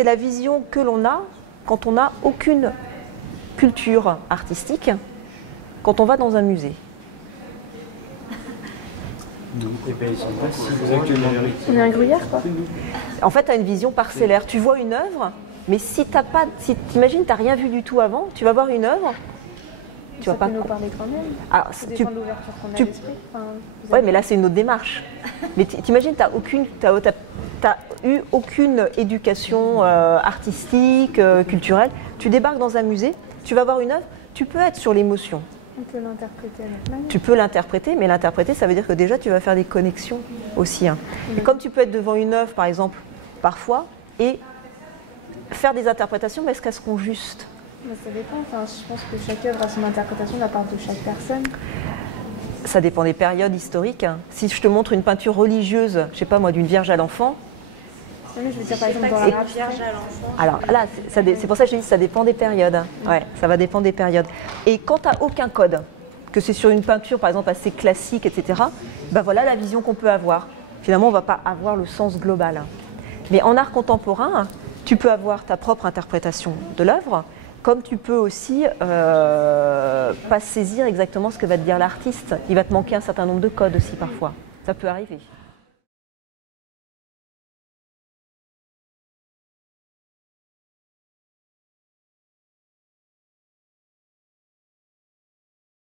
c'est la vision que l'on a quand on n'a aucune culture artistique, quand on va dans un musée. Et ben, ils sont pas si exactement. On est un gruyère, quoi. En fait, tu as une vision parcellaire. Tu vois une œuvre, mais si tu t'imagines, tu n'as rien vu du tout avant, tu vas voir une œuvre, tu vas pas. Ça peut nous parler quand même. Alors, Ça dépend de l'ouverture qu'on a tu- d'esprit. Enfin, vous Ouais, avez- mais là, c'est une autre démarche. Mais t'imagines, t'as eu aucune éducation artistique, culturelle. Tu débarques dans un musée, tu vas voir une œuvre, tu peux être sur l'émotion. On peut l'interpréter à notre manière. Tu peux l'interpréter, mais l'interpréter, ça veut dire que déjà, tu vas faire des connexions aussi. Hein. Et comme tu peux être devant une œuvre, par exemple, parfois, et faire des interprétations, mais est-ce qu'elles seront justes? Mais ça dépend. Enfin, je pense que chaque œuvre a son interprétation de la part de chaque personne. Ça dépend des périodes historiques. Hein. Si je te montre une peinture religieuse, je sais pas moi, d'une Vierge à l'enfant, Non, mais je veux dire, par exemple, dans Et- l'art abstrait. alors là, c'est pour ça que je dis que ça dépend des périodes. Hein. Ouais, ça va dépendre des périodes. Et quand tu n'as aucun code, que c'est sur une peinture par exemple assez classique, etc., ben voilà la vision qu'on peut avoir. Finalement, on ne va pas avoir le sens global. Hein. Mais en art contemporain, tu peux avoir ta propre interprétation de l'œuvre, comme tu peux aussi pas saisir exactement ce que va te dire l'artiste. Il va te manquer un certain nombre de codes aussi parfois. Ça peut arriver.